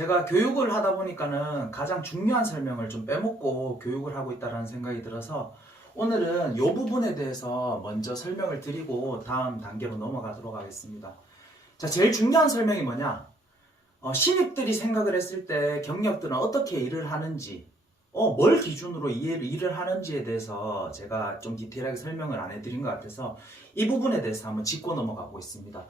제가 교육을 하다 보니까는 가장 중요한 설명을 좀 빼먹고 교육을 하고 있다는 생각이 들어서 오늘은 이 부분에 대해서 먼저 설명을 드리고 다음 단계로 넘어가도록 하겠습니다. 자, 제일 중요한 설명이 뭐냐? 신입들이 생각을 했을 때 경력들은 어떻게 일을 하는지, 뭘 기준으로 일을 하는지에 대해서 제가 좀 디테일하게 설명을 안 해드린 것 같아서 이 부분에 대해서 한번 짚고 넘어가고 있습니다.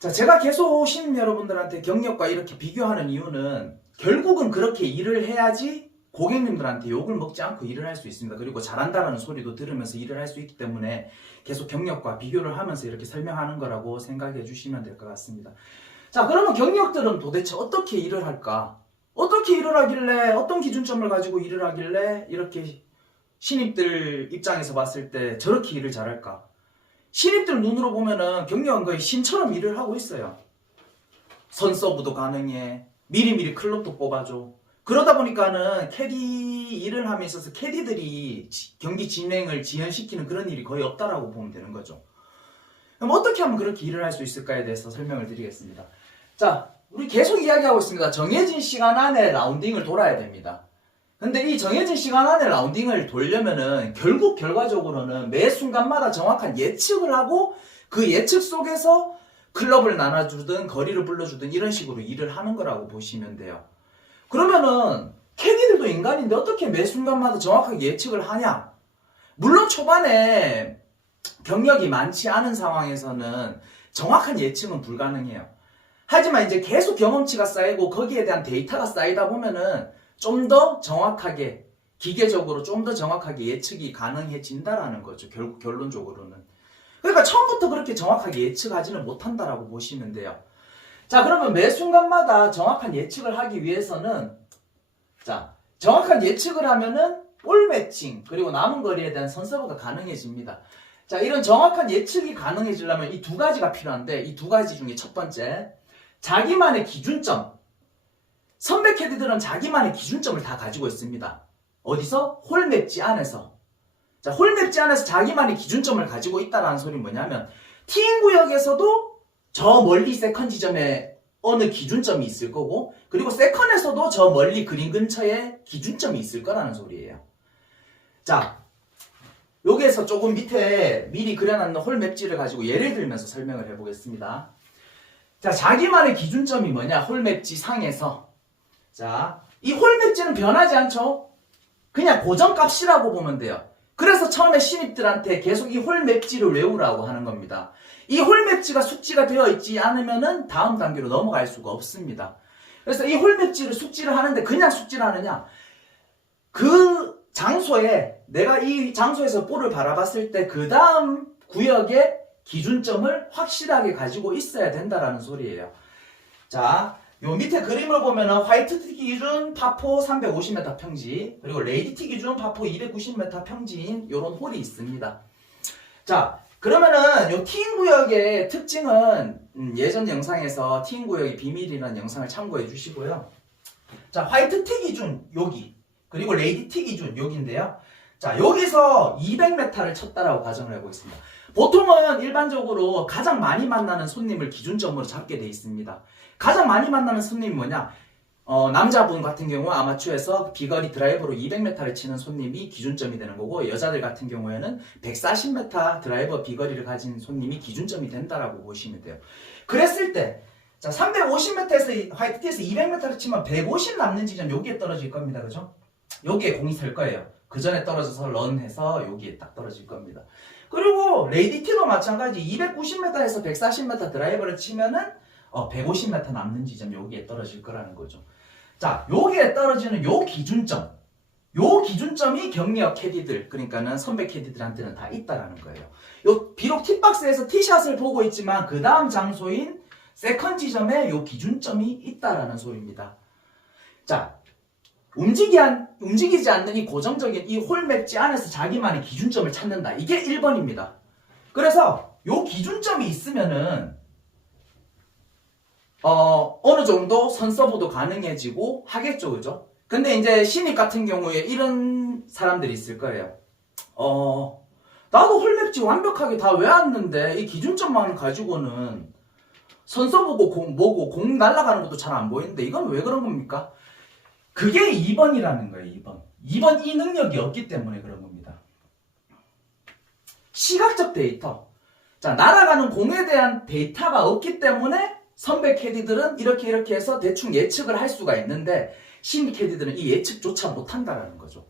자, 제가 계속 신입 여러분들한테 경력과 이렇게 비교하는 이유는 결국은 그렇게 일을 해야지 고객님들한테 욕을 먹지 않고 일을 할 수 있습니다. 그리고 잘한다라는 소리도 들으면서 일을 할 수 있기 때문에 계속 경력과 비교를 하면서 이렇게 설명하는 거라고 생각해 주시면 될 것 같습니다. 자, 그러면 경력들은 도대체 어떻게 일을 할까? 어떻게 일을 하길래, 어떤 기준점을 가지고 일을 하길래 이렇게 신입들 입장에서 봤을 때 저렇게 일을 잘할까? 신입들 눈으로 보면은 경력은 거의 신처럼 일을 하고 있어요. 선서브도 가능해. 미리미리 클럽도 뽑아줘. 그러다 보니까는 캐디 일을 함에 있어서 캐디들이 경기 진행을 지연시키는 그런 일이 거의 없다라고 보면 되는 거죠. 그럼 어떻게 하면 그렇게 일을 할 수 있을까에 대해서 설명을 드리겠습니다. 자, 우리 계속 이야기하고 있습니다. 정해진 시간 안에 라운딩을 돌아야 됩니다. 근데 이 정해진 시간 안에 라운딩을 돌려면은 결국 결과적으로는 매 순간마다 정확한 예측을 하고 그 예측 속에서 클럽을 나눠주든 거리를 불러주든 이런 식으로 일을 하는 거라고 보시면 돼요. 그러면은 캐디들도 인간인데 어떻게 매 순간마다 정확하게 예측을 하냐? 물론 초반에 경력이 많지 않은 상황에서는 정확한 예측은 불가능해요. 하지만 이제 계속 경험치가 쌓이고 거기에 대한 데이터가 쌓이다 보면은 좀 더 정확하게, 기계적으로 좀 더 정확하게 예측이 가능해진다라는 거죠. 결국 결론적으로는. 그러니까 처음부터 그렇게 정확하게 예측하지는 못한다라고 보시면 돼요. 자, 그러면 매 순간마다 정확한 예측을 하기 위해서는, 자, 정확한 예측을 하면은 볼 매칭, 그리고 남은 거리에 대한 선서브가 가능해집니다. 자, 이런 정확한 예측이 가능해지려면 이 두 가지가 필요한데, 이 두 가지 중에 첫 번째, 자기만의 기준점. 선배 캐디들은 자기만의 기준점을 다 가지고 있습니다. 어디서? 홀맵지 안에서. 자, 홀맵지 안에서 자기만의 기준점을 가지고 있다는 소리는 뭐냐면 티인 구역에서도 저 멀리 세컨 지점에 어느 기준점이 있을 거고, 그리고 세컨에서도 저 멀리 그린 근처에 기준점이 있을 거라는 소리예요. 자, 여기에서 조금 밑에 미리 그려놨는 홀맵지를 가지고 예를 들면서 설명을 해보겠습니다. 자, 자기만의 기준점이 뭐냐? 홀맵지 상에서. 자, 이 홀맵지는 변하지 않죠? 그냥 고정값이라고 보면 돼요. 그래서 처음에 신입들한테 계속 이 홀맵지를 외우라고 하는 겁니다. 이 홀맵지가 숙지가 되어 있지 않으면은 다음 단계로 넘어갈 수가 없습니다. 그래서 이 홀맵지를 숙지를 하는데 그냥 숙지를 하느냐? 그 장소에, 내가 이 장소에서 볼을 바라봤을 때 그 다음 구역의 기준점을 확실하게 가지고 있어야 된다라는 소리예요. 자, 요 밑에 그림을 보면은 화이트 티 기준 파4 350m 평지, 그리고 레이디 티 기준 파4 290m 평지인 요런 홀이 있습니다. 자, 그러면은 요 티인 구역의 특징은 예전 영상에서 티인 구역이 비밀이라는 영상을 참고해 주시고요. 자, 화이트 티 기준 여기, 그리고 레이디 티 기준 여기인데요. 자, 여기서 200m를 쳤다라고 가정을 하고 있습니다. 보통은 일반적으로 가장 많이 만나는 손님을 기준점으로 잡게 돼 있습니다. 가장 많이 만나는 손님이 뭐냐? 남자분 같은 경우 아마추어에서 비거리 드라이버로 200m를 치는 손님이 기준점이 되는 거고, 여자들 같은 경우에는 140m 드라이버 비거리를 가진 손님이 기준점이 된다라고 보시면 돼요. 그랬을 때, 자, 350m에서 화이트티에서 200m를 치면 150 남는 지점 여기에 떨어질 겁니다. 그죠? 여기에 공이 설 거예요. 그 전에 떨어져서 런해서 여기에 딱 떨어질 겁니다. 그리고 레이디티도 마찬가지 290m에서 140m 드라이버를 치면은 150m 남는 지점 여기에 떨어질 거라는 거죠. 자, 여기에 떨어지는 요 기준점, 요 기준점이 경력 캐디들, 그러니까는 선배 캐디들한테는 다 있다라는 거예요. 비록 티박스에서 티샷을 보고 있지만 그 다음 장소인 세컨 지점에 요 기준점이 있다라는 소리입니다. 자, 움직이지 않는 이 고정적인 이 홀맵지 안에서 자기만의 기준점을 찾는다. 이게 1번입니다. 그래서 요 기준점이 있으면은 어느 정도 선서브도 가능해지고 하겠죠, 그죠? 근데 이제 신입 같은 경우에 이런 사람들이 있을 거예요. 나도 홀맵지 완벽하게 다 외웠는데 이 기준점만 가지고는 선서 보고 공 뭐고 공 날아가는 것도 잘 안 보이는데 이건 왜 그런 겁니까? 그게 2번이라는 거예요. 2번. 2번 이 능력이 없기 때문에 그런 겁니다. 시각적 데이터. 자, 날아가는 공에 대한 데이터가 없기 때문에 선배 캐디들은 이렇게 해서 대충 예측을 할 수가 있는데 신입 캐디들은 이 예측조차 못한다라는 거죠.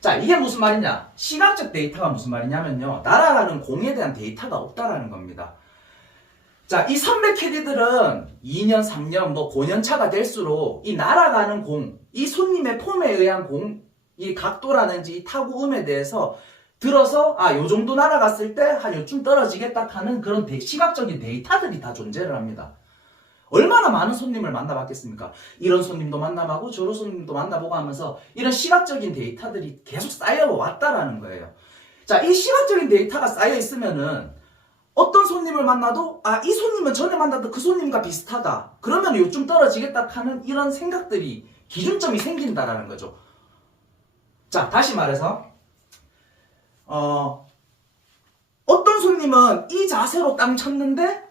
자, 이게 무슨 말이냐? 시각적 데이터가 무슨 말이냐면요. 날아가는 공에 대한 데이터가 없다라는 겁니다. 자, 이 선배 캐디들은 2년, 3년, 5년 차가 될수록 이 날아가는 공, 이 손님의 폼에 의한 공, 이 각도라든지 이 타구음에 대해서 들어서 요 정도 날아갔을 때 한 요쯤 떨어지겠다 하는 그런 시각적인 데이터들이 다 존재를 합니다. 얼마나 많은 손님을 만나봤겠습니까? 이런 손님도 만나보고 저런 손님도 만나보고 하면서 이런 시각적인 데이터들이 계속 쌓여왔다라는 거예요. 자, 이 시각적인 데이터가 쌓여 있으면은 어떤 손님을 만나도 이 손님은 전에 만났던 그 손님과 비슷하다. 그러면 요즘 떨어지겠다 하는 이런 생각들이 기준점이 생긴다라는 거죠. 자, 다시 말해서 어떤 손님은 이 자세로 땅 쳤는데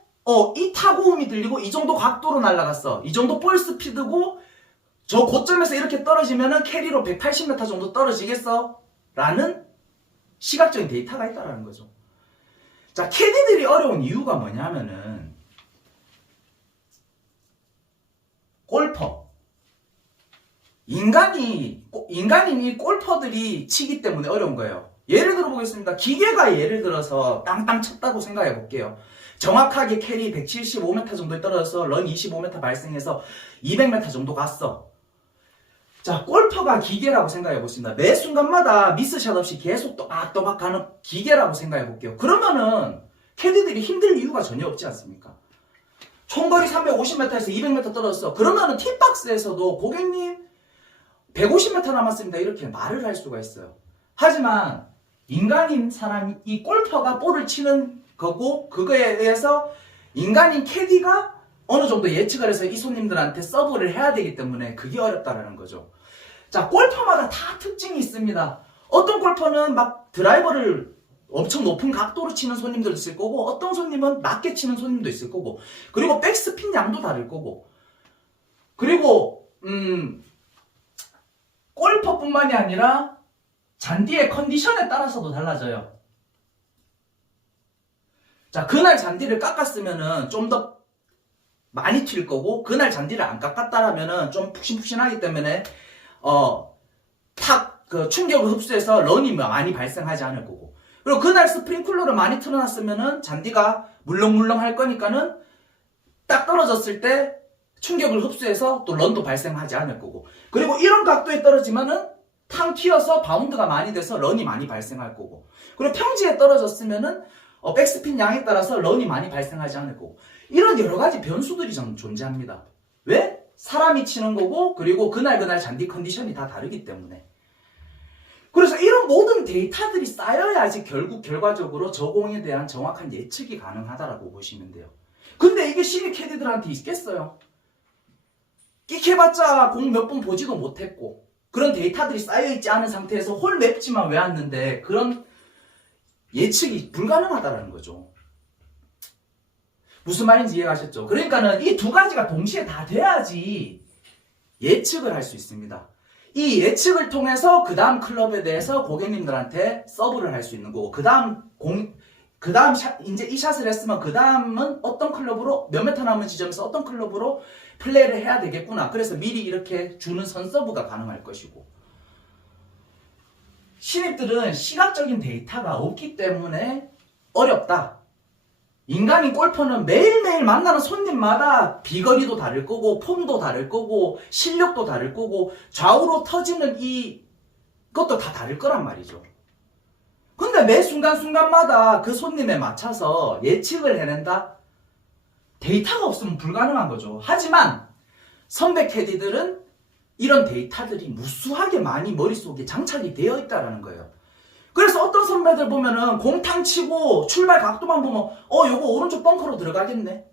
이 타구음이 들리고 이 정도 각도로 날아갔어. 이 정도 볼 스피드고 저 고점에서 이렇게 떨어지면은 캐리로 180m 정도 떨어지겠어? 라는 시각적인 데이터가 있다라는 거죠. 자, 캐디들이 어려운 이유가 뭐냐면은 골퍼. 인간인 이 골퍼들이 치기 때문에 어려운 거예요. 예를 들어 보겠습니다. 기계가 예를 들어서 땅땅 쳤다고 생각해 볼게요. 정확하게 캐리 175m 정도에 떨어져서 런 25m 발생해서 200m 정도 갔어. 자, 골퍼가 기계라고 생각해 보겠습니다. 매 순간마다 미스샷 없이 계속 또박또박 가는 기계라고 생각해 볼게요. 그러면은 캐디들이 힘들 이유가 전혀 없지 않습니까? 총거리 350m에서 200m 떨어졌어. 그러면은 티박스에서도 고객님 150m 남았습니다. 이렇게 말을 할 수가 있어요. 하지만 인간인 사람이 이 골퍼가 볼을 치는 거고 그거에 의해서 인간인 캐디가 어느 정도 예측을 해서 이 손님들한테 서브를 해야 되기 때문에 그게 어렵다라는 거죠. 자, 골퍼마다 다 특징이 있습니다. 어떤 골퍼는 막 드라이버를 엄청 높은 각도로 치는 손님들도 있을 거고 어떤 손님은 낮게 치는 손님도 있을 거고 그리고 백스핀 양도 다를 거고 그리고 골퍼뿐만이 아니라 잔디의 컨디션에 따라서도 달라져요. 자, 그날 잔디를 깎았으면은 좀 더 많이 튈 거고 그날 잔디를 안 깎았다라면은 좀 푹신푹신하기 때문에 충격을 흡수해서 런이 많이 발생하지 않을 거고 그리고 그날 스프링클러를 많이 틀어놨으면은 잔디가 물렁물렁 할 거니까는 딱 떨어졌을 때 충격을 흡수해서 또 런도 발생하지 않을 거고 그리고 이런 각도에 떨어지면은 탕 튀어서 바운드가 많이 돼서 런이 많이 발생할 거고 그리고 평지에 떨어졌으면은 백스핀 양에 따라서 런이 많이 발생하지 않을 거고 이런 여러 가지 변수들이 존재합니다. 왜? 사람이 치는 거고 그리고 그날 잔디 컨디션이 다 다르기 때문에 그래서 이런 모든 데이터들이 쌓여야지 결과적으로 저 공에 대한 정확한 예측이 가능하다라고 보시면 돼요. 근데 이게 신입 캐디들한테 있겠어요? 끽해봤자 공 몇 번 보지도 못했고 그런 데이터들이 쌓여있지 않은 상태에서 홀 맵지만 외웠는데 그런 예측이 불가능하다는 거죠. 무슨 말인지 이해가셨죠? 그러니까는 이 두 가지가 동시에 다 돼야지 예측을 할 수 있습니다. 이 예측을 통해서 그 다음 클럽에 대해서 고객님들한테 서브를 할 수 있는 거고 이제 이 샷을 했으면 그 다음은 어떤 클럽으로 몇 메터 남은 지점에서 어떤 클럽으로 플레이를 해야 되겠구나. 그래서 미리 이렇게 주는 선서브가 가능할 것이고 신입들은 시각적인 데이터가 없기 때문에 어렵다. 인간인 골퍼는 매일매일 만나는 손님마다 비거리도 다를 거고 폼도 다를 거고 실력도 다를 거고 좌우로 터지는 것도 다 다를 거란 말이죠. 근데 매 순간순간마다 그 손님에 맞춰서 예측을 해낸다? 데이터가 없으면 불가능한 거죠. 하지만 선배 캐디들은 이런 데이터들이 무수하게 많이 머릿속에 장착이 되어 있다는 거예요. 그래서 어떤 선배들 보면은 공탕 치고 출발 각도만 보면 요거 오른쪽 벙커로 들어가겠네.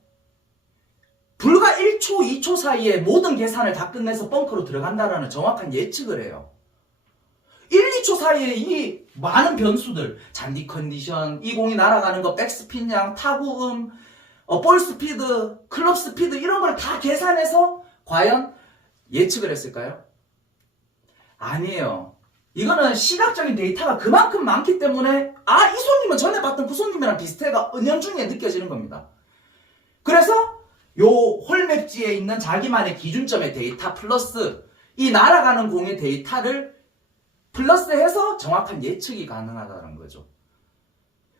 불과 1초, 2초 사이에 모든 계산을 다 끝내서 벙커로 들어간다라는 정확한 예측을 해요. 1, 2초 사이에 이 많은 변수들, 잔디 컨디션, 이 공이 날아가는 거, 백스핀 양, 타구음, 볼 스피드, 클럽 스피드 이런 걸 다 계산해서 과연 예측을 했을까요? 아니에요. 이거는 시각적인 데이터가 그만큼 많기 때문에 이 손님은 전에 봤던 그 손님이랑 비슷해가 은연중에 느껴지는 겁니다. 그래서 요 홀맵지에 있는 자기만의 기준점의 데이터 플러스 이 날아가는 공의 데이터를 플러스해서 정확한 예측이 가능하다는 거죠.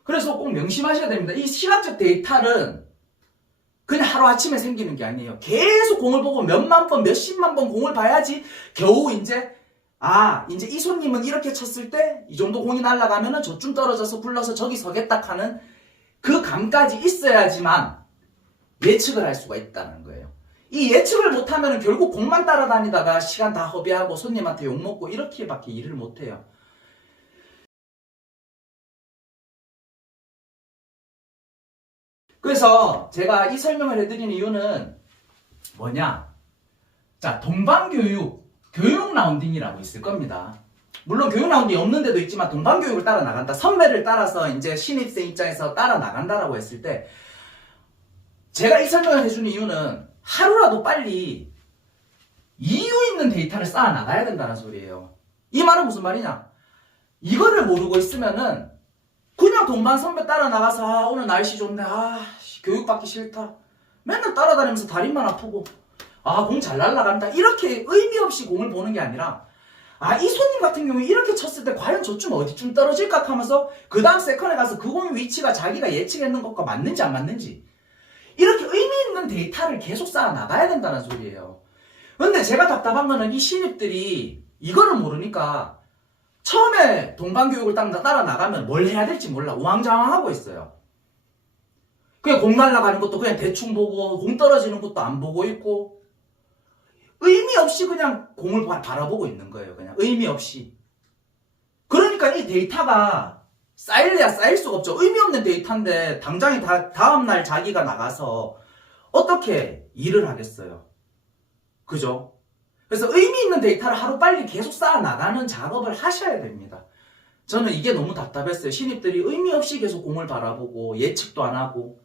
그래서 꼭 명심하셔야 됩니다. 이 시각적 데이터는 그냥 하루아침에 생기는 게 아니에요. 계속 공을 보고 몇만 번, 몇십만 번 공을 봐야지 겨우 이제 이 손님은 이렇게 쳤을 때 이 정도 공이 날아가면은 저쯤 떨어져서 굴러서 저기 서겠다 하는 그 감까지 있어야지만 예측을 할 수가 있다는 거예요. 이 예측을 못하면 결국 공만 따라다니다가 시간 다 허비하고 손님한테 욕먹고 이렇게밖에 일을 못해요. 그래서 제가 이 설명을 해드리는 이유는 뭐냐? 자, 동반교육, 교육 라운딩이라고 있을 겁니다. 물론 교육 라운딩이 없는 데도 있지만 동반교육을 따라 나간다. 선배를 따라서 이제 신입생 입장에서 따라 나간다라고 했을 때 제가 이 설명을 해주는 이유는 하루라도 빨리 이유 있는 데이터를 쌓아 나가야 된다는 소리예요. 이 말은 무슨 말이냐? 이거를 모르고 있으면은 그냥 동반 선배 따라 나가서 오늘 날씨 좋네. 교육받기 싫다. 맨날 따라다니면서 다리만 아프고 공 잘 날라간다. 이렇게 의미 없이 공을 보는 게 아니라 이 손님 같은 경우에 이렇게 쳤을 때 과연 저쯤 어디쯤 떨어질까 하면서 그 다음 세컨에 가서 그 공의 위치가 자기가 예측했는 것과 맞는지 안 맞는지 이렇게 의미 있는 데이터를 계속 쌓아 나가야 된다는 소리예요. 근데 제가 답답한 거는 이 신입들이 이거를 모르니까 처음에 동반교육을 따라 나가면 뭘 해야 될지 몰라. 우왕좌왕하고 있어요. 그냥 공 날아가는 것도 그냥 대충 보고 공 떨어지는 것도 안 보고 있고 의미 없이 그냥 공을 바라보고 있는 거예요. 그냥 의미 없이. 그러니까 이 데이터가 쌓일래야 쌓일 수가 없죠. 의미 없는 데이터인데 당장에 다음날 자기가 나가서 어떻게 일을 하겠어요. 그죠? 그래서 의미 있는 데이터를 하루빨리 계속 쌓아 나가는 작업을 하셔야 됩니다. 저는 이게 너무 답답했어요. 신입들이 의미 없이 계속 공을 바라보고 예측도 안 하고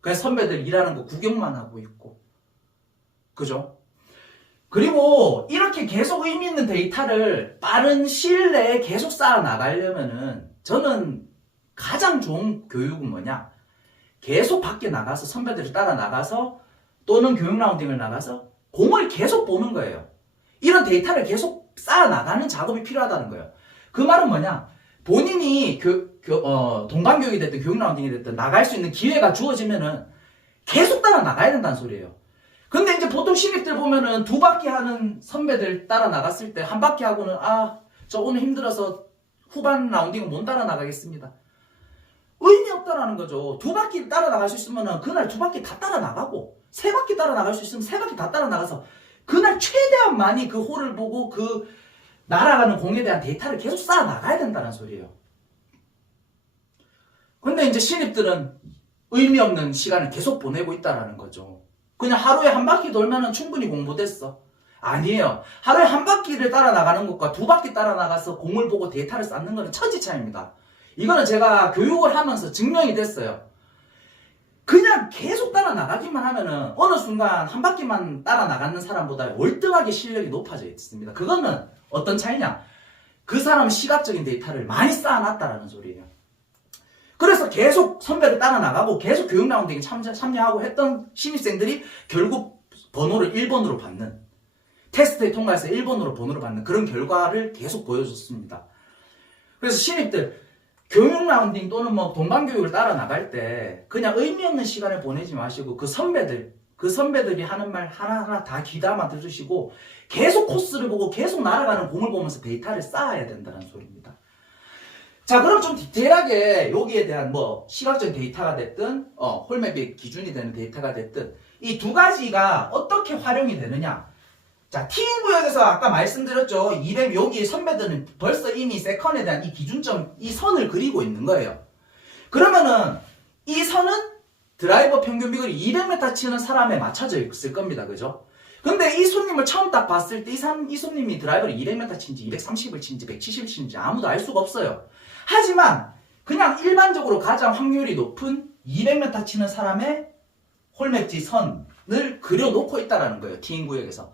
그냥 선배들 일하는 거 구경만 하고 있고 그죠? 그리고 이렇게 계속 의미 있는 데이터를 빠른 시일 내에 계속 쌓아 나가려면은 저는 가장 좋은 교육은 뭐냐? 계속 밖에 나가서 선배들을 따라 나가서 또는 교육 라운딩을 나가서 공을 계속 보는 거예요. 이런 데이터를 계속 쌓아 나가는 작업이 필요하다는 거예요. 그 말은 뭐냐? 본인이 동반교육이 됐든 교육 라운딩이 됐든 나갈 수 있는 기회가 주어지면은 계속 따라 나가야 된다는 소리예요. 근데 이제 보통 신입들 보면은 2바퀴 하는 선배들 따라 나갔을 때 한 바퀴 하고는 저 오늘 힘들어서 후반 라운딩은 못 따라 나가겠습니다. 의미 없다라는 거죠. 2바퀴 따라 나갈 수 있으면은 그날 2바퀴 다 따라 나가고 3바퀴 따라 나갈 수 있으면 3바퀴 다 따라 나가서 그날 최대한 많이 그 홀을 보고 그 날아가는 공에 대한 데이터를 계속 쌓아 나가야 된다는 소리예요. 근데 이제 신입들은 의미 없는 시간을 계속 보내고 있다라는 거죠. 그냥 하루에 한 바퀴 돌면은 충분히 공부됐어. 아니에요. 하루에 한 바퀴를 따라 나가는 것과 2바퀴 따라 나가서 공을 보고 데이터를 쌓는 것은 천지 차이입니다. 이거는 제가 교육을 하면서 증명이 됐어요. 그냥 계속 따라 나가기만 하면은 어느 순간 한 바퀴만 따라 나가는 사람보다 월등하게 실력이 높아져 있습니다. 그거는 어떤 차이냐? 그 사람은 시각적인 데이터를 많이 쌓아놨다라는 소리예요. 그래서 계속 선배를 따라 나가고 계속 교육 라운딩에 참여하고 했던 신입생들이 결국 번호를 1번으로 받는, 테스트에 통과해서 1번으로 번호를 받는 그런 결과를 계속 보여줬습니다. 그래서 신입들 교육 라운딩 또는 동반교육을 따라 나갈 때 그냥 의미 없는 시간을 보내지 마시고 그 선배들이 하는 말 하나하나 다 귀담아 들으시고 계속 코스를 보고 계속 날아가는 공을 보면서 데이터를 쌓아야 된다는 소리입니다. 자, 그럼 좀 디테일하게 여기에 대한 시각적인 데이터가 됐든 홀맵이 기준이 되는 데이터가 됐든 이 두 가지가 어떻게 활용이 되느냐. 자, 티인 구역에서 아까 말씀드렸죠. 200, 여기 선배들은 벌써 이미 세컨에 대한 이 기준점, 이 선을 그리고 있는 거예요. 그러면은 이 선은 드라이버 평균 비거리 200m 치는 사람에 맞춰져 있을 겁니다. 그죠? 근데 이 손님을 처음 딱 봤을 때 이 손님이 드라이버를 200m 친지 230을 친지 170을 친지 아무도 알 수가 없어요. 하지만 그냥 일반적으로 가장 확률이 높은 200m 치는 사람의 홀맵지 선을 그려놓고 있다라는 거예요. 티인 구역에서.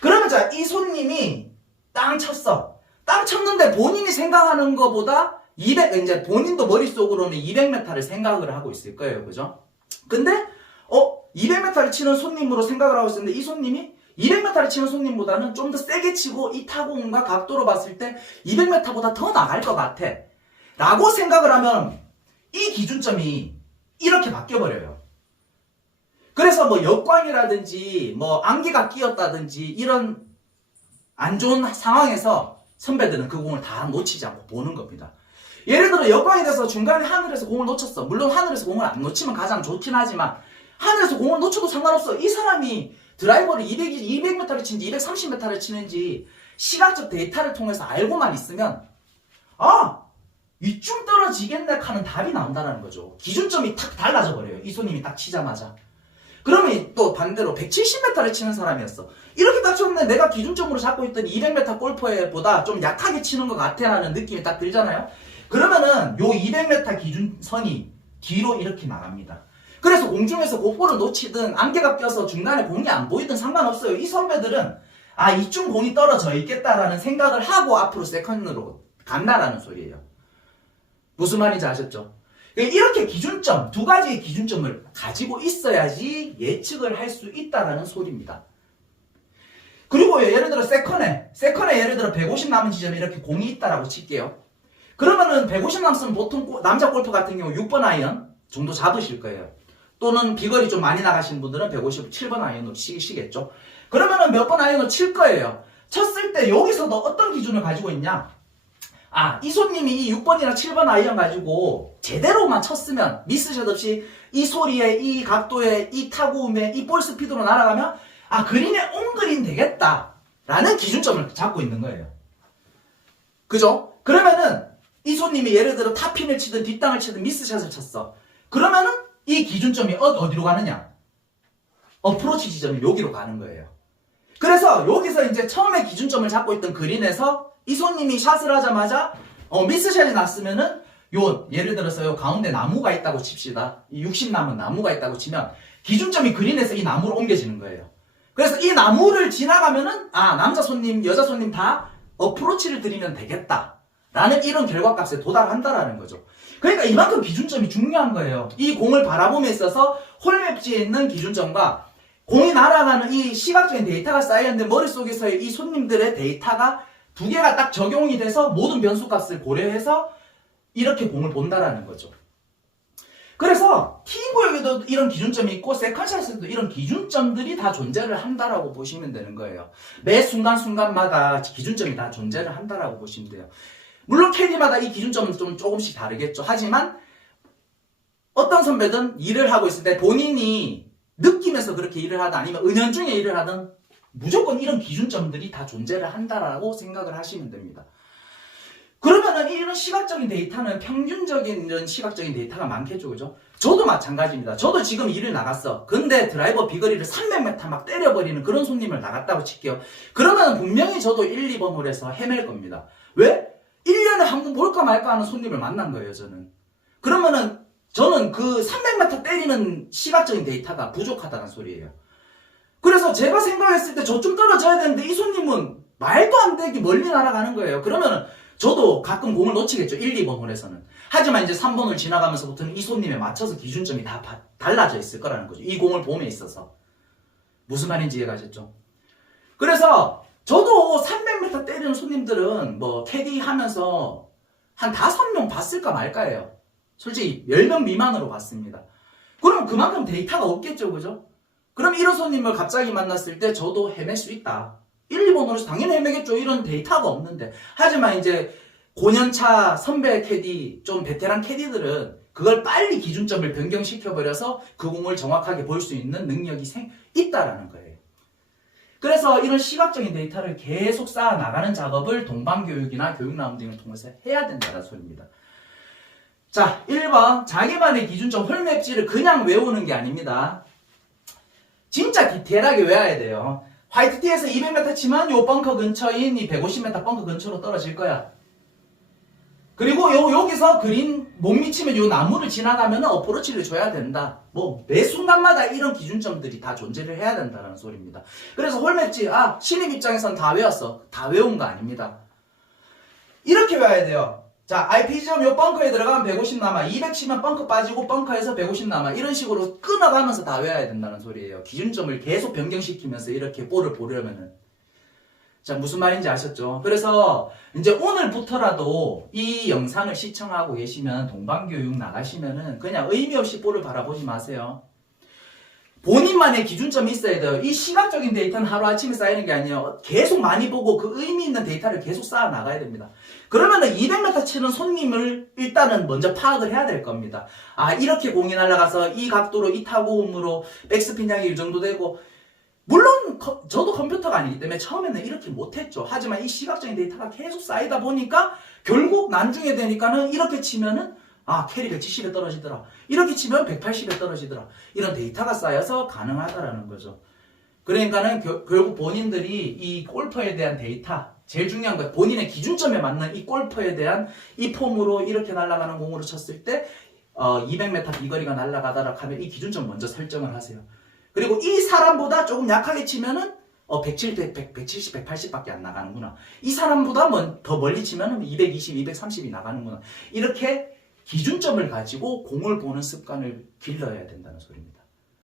그러면 자, 이 손님이 땅 쳤어. 땅 쳤는데 본인이 생각하는 것보다 이제 본인도 머릿속으로는 200m를 생각을 하고 있을 거예요. 그죠? 근데 200m를 치는 손님으로 생각을 하고 있었는데 이 손님이 200m를 치는 손님보다는 좀 더 세게 치고 이 타공과 각도로 봤을 때 200m보다 더 나갈 것 같아 라고 생각을 하면 이 기준점이 이렇게 바뀌어버려요. 그래서 뭐 역광이라든지 뭐 안개가 끼었다든지 이런 안 좋은 상황에서 선배들은 그 공을 다 놓치지 않고 보는 겁니다. 예를 들어 역광이 돼서 중간에 하늘에서 공을 놓쳤어. 물론 하늘에서 공을 안 놓치면 가장 좋긴 하지만 하늘에서 공을 놓쳐도 상관없어. 이 사람이 드라이버를 200m를 치는지 230m를 치는지 시각적 데이터를 통해서 알고만 있으면 이쯤 떨어지겠네 하는 답이 나온다는 거죠. 기준점이 탁 달라져 버려요. 이 손님이 딱 치자마자. 그러면 또 반대로 170m를 치는 사람이었어. 이렇게 딱 쳤는데 내가 기준점으로 잡고 있던 200m 골퍼보다 좀 약하게 치는 것 같아 라는 느낌이 딱 들잖아요. 그러면은 요 200m 기준선이 뒤로 이렇게 나갑니다. 그래서 공중에서 곡볼을 놓치든 안개가 껴서 중간에 공이 안 보이든 상관없어요. 이 선배들은 이쯤 공이 떨어져 있겠다라는 생각을 하고 앞으로 세컨으로 간다라는 소리예요. 무슨 말인지 아셨죠? 이렇게 기준점, 두 가지의 기준점을 가지고 있어야지 예측을 할 수 있다라는 소리입니다. 그리고 예를 들어 세컨에 예를 들어 150 남은 지점에 이렇게 공이 있다라고 칠게요. 그러면은 150 남으면 보통 남자 골프 같은 경우 6번 아이언 정도 잡으실 거예요. 또는 비거리 좀 많이 나가시는 분들은 157번 아이언으로 치시겠죠. 그러면은 몇 번 아이언으로 칠 거예요. 쳤을 때 여기서도 어떤 기준을 가지고 있냐? 이 손님이 이 6번이나 7번 아이언 가지고 제대로만 쳤으면 미스샷 없이 이 소리에 이 각도에 이 타구음에 이 볼 스피드로 날아가면 그린에 온 그린 되겠다 라는 기준점을 잡고 있는 거예요. 그죠? 그러면은 이 손님이 예를 들어 탑핀을 치든 뒷땅을 치든 미스샷을 쳤어. 그러면은 이 기준점이 어디로 가느냐? 어프로치 지점이 여기로 가는 거예요. 그래서 여기서 이제 처음에 기준점을 잡고 있던 그린에서 이 손님이 샷을 하자마자 미스샷이 났으면은 예를 들어서 요 가운데 나무가 있다고 칩시다. 이 60 남은 나무가 있다고 치면 기준점이 그린에서 이 나무로 옮겨지는 거예요. 그래서 이 나무를 지나가면은 남자 손님, 여자 손님 다 어프로치를 드리면 되겠다 라는 이런 결과값에 도달한다라는 거죠. 그러니까 이만큼 기준점이 중요한 거예요. 이 공을 바라봄에 있어서 홀맵지에 있는 기준점과 공이 날아가는 이 시각적인 데이터가 쌓여있는데 머릿속에서의 이 손님들의 데이터가 두 개가 딱 적용이 돼서 모든 변수값을 고려해서 이렇게 공을 본다라는 거죠. 그래서 티인 구역에도 이런 기준점이 있고 세컨샷에도 이런 기준점들이 다 존재를 한다라고 보시면 되는 거예요. 매 순간순간마다 기준점이 다 존재를 한다라고 보시면 돼요. 물론 캐디마다 이 기준점은 좀 조금씩 다르겠죠. 하지만 어떤 선배든 일을 하고 있을 때 본인이 느끼면서 그렇게 일을 하든 아니면 은연중에 일을 하든 무조건 이런 기준점들이 다 존재를 한다라고 생각을 하시면 됩니다. 그러면은 이런 시각적인 데이터는 평균적인 이런 시각적인 데이터가 많겠죠. 그죠? 저도 마찬가지입니다. 저도 지금 일을 나갔어. 근데 드라이버 비거리를 300m 막 때려버리는 그런 손님을 나갔다고 칠게요. 그러면 분명히 저도 1, 2번 홀에서 헤맬 겁니다. 왜? 1년에 한 번 볼까 말까 하는 손님을 만난 거예요, 저는. 그러면은 저는 그 300m 때리는 시각적인 데이터가 부족하다는 소리예요. 그래서 제가 생각했을 때 저 좀 떨어져야 되는데 이 손님은 말도 안 되게 멀리 날아가는 거예요. 그러면은 저도 가끔 공을 놓치겠죠. 1, 2번 홀에서는. 하지만 이제 3번을 지나가면서부터는 이 손님에 맞춰서 기준점이 다 달라져 있을 거라는 거죠. 이 공을 봄에 있어서. 무슨 말인지 이해가셨죠? 그래서 저도 300m 때리는 손님들은 뭐 캐디 하면서 한 5명 봤을까 말까예요. 솔직히 10명 미만으로 봤습니다. 그럼 그만큼 데이터가 없겠죠. 그죠? 그럼 이런 손님을 갑자기 만났을 때 저도 헤맬 수 있다. 1, 2번 홀에서 당연히 헤매겠죠. 이런 데이터가 없는데. 하지만 이제 5년차 선배 캐디, 좀 베테랑 캐디들은 그걸 빨리 기준점을 변경시켜버려서 그 공을 정확하게 볼 수 있는 능력이 있다라는 거예요. 그래서 이런 시각적인 데이터를 계속 쌓아 나가는 작업을 동반교육이나 교육라운딩을 통해서 해야 된다는 소리입니다. 자, 1번 자기만의 기준점 홀맵지를 그냥 외우는 게 아닙니다. 진짜 디테일하게 외워야 돼요. 화이트티에서 200m 치면 요 벙커 근처인 이 150m 벙커 근처로 떨어질 거야. 그리고 여기서 그린 못 미치면 요 나무를 지나가면 어프로치를 줘야 된다. 뭐 매 순간마다 이런 기준점들이 다 존재를 해야 된다는 소리입니다. 그래서 홀매치 신입 입장에선 다 외웠어. 다 외운 거 아닙니다. 이렇게 외워야 돼요. 자, IP점 요 벙커에 들어가면 150 남아. 200 치면 벙커 빠지고 벙커에서 150 남아. 이런 식으로 끊어가면서 다 외워야 된다는 소리예요. 기준점을 계속 변경시키면서 이렇게 볼을 보려면은. 자, 무슨 말인지 아셨죠? 그래서 이제 오늘부터라도 이 영상을 시청하고 계시면 동방교육 나가시면은 그냥 의미 없이 볼을 바라보지 마세요. 본인만의 기준점이 있어야 돼요. 이 시각적인 데이터는 하루아침에 쌓이는 게 아니에요. 계속 많이 보고 그 의미 있는 데이터를 계속 쌓아 나가야 됩니다. 그러면은 200m 치는 손님을 일단은 먼저 파악을 해야 될 겁니다. 이렇게 공이 날아가서 이 각도로 이 타구음으로 백스핀 양이 이 정도 되고, 물론 저도 컴퓨터가 아니기 때문에 처음에는 이렇게 못했죠. 하지만 이 시각적인 데이터가 계속 쌓이다 보니까 결국 나중에 되니까는 이렇게 치면은 캐리 170에 떨어지더라. 이렇게 치면 180에 떨어지더라. 이런 데이터가 쌓여서 가능하다라는 거죠. 그러니까는 결국 본인들이 이 골퍼에 대한 데이터, 제일 중요한 거 본인의 기준점에 맞는 이 골퍼에 대한 이 폼으로 이렇게 날아가는 공으로 쳤을 때 200m 비거리가 날아가다라 하면 이 기준점 먼저 설정을 하세요. 그리고 이 사람보다 조금 약하게 치면은 170, 180밖에 안 나가는구나. 이 사람보다 더 멀리 치면은 220, 230이 나가는구나. 이렇게 기준점을 가지고 공을 보는 습관을 길러야 된다는 소리입니다.